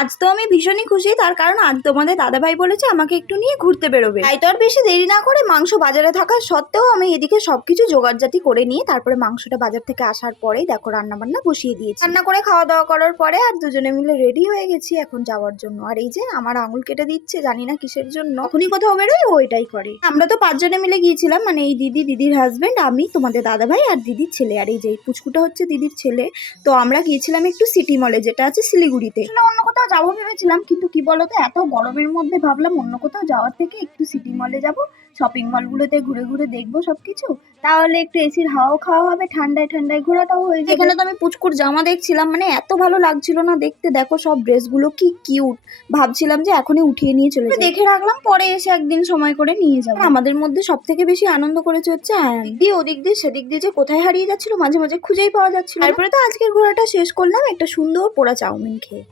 আজ তো আমি ভীষণই খুশি, তার কারণ আজ তোমাদের দাদাভাই বলেছে আমাকে একটু নিয়ে ঘুরতে বেরোবে। তাই তো আর বেশি দেরি না করে মাংস বাজারে থাকা সত্ত্বেও আমি এদিকে সবকিছু জোগাড়জাতি করে নিয়ে তারপরে মাংসটা বাজার থেকে আসার পরেই দেখো রান্না বান্না বসিয়ে দিয়েছি। রান্না করে খাওয়া দাওয়া করার পরে আর দুজনে মিলে রেডি হয়ে গেছি এখন যাওয়ার জন্য। আর এই যে আমার আঙুল কেটে দিচ্ছে, জানি না কিসের জন্য। এখনই কোথাও বেরোয় ও এটাই করে। আমরা তো পাঁচজনে মিলে গিয়েছিলাম মানে এই দিদি, দিদির হাজবেন্ড আমি, তোমাদের দাদাভাই আর দিদির ছেলে। আর এই যে পুচকুটা হচ্ছে দিদির ছেলে। তো আমরা গিয়েছিলাম একটু সিটি মলে যেটা আছে শিলিগুড়িতে। অন্য কোথাও যাব ভেবেছিলাম কিন্তু কি বলতো এত গরমের মধ্যে ভাবলাম অন্য কোথাও যাওয়ার থেকে একটু সিটি মলে যাব শপিং মলগুলোতে ঘুরে ঘুরে দেখব সবকিছু। তাহলে একটু এসির হাওয়াও খাওয়া হবে ঠান্ডায় ঠান্ডায় ঘোরাটাও হয়ে যাবে। এখানে তো আমি পুচকুর জামা দেখছিলাম মানে এত ভালো লাগছিল না দেখতে। দেখো সব ড্রেসগুলো কি কিউট ভাবছিলাম যে এখনই উঠিয়ে নিয়ে চলে। দেখে রাখলাম পরে এসে একদিন সময় করে নিয়ে যাব। আমাদের মধ্যে সব থেকে বেশি আনন্দ করেছে হচ্ছে দিয়ে ওদিক দিয়ে সেদিক দিয়ে যে কোথায় হারিয়ে যাচ্ছিল মাঝে মাঝে খুঁজেই পাওয়া যাচ্ছিল তারপরে তো আজকের ঘোরাটা শেষ করলাম একটা সুন্দর পোড়া চাউমিন খেয়ে।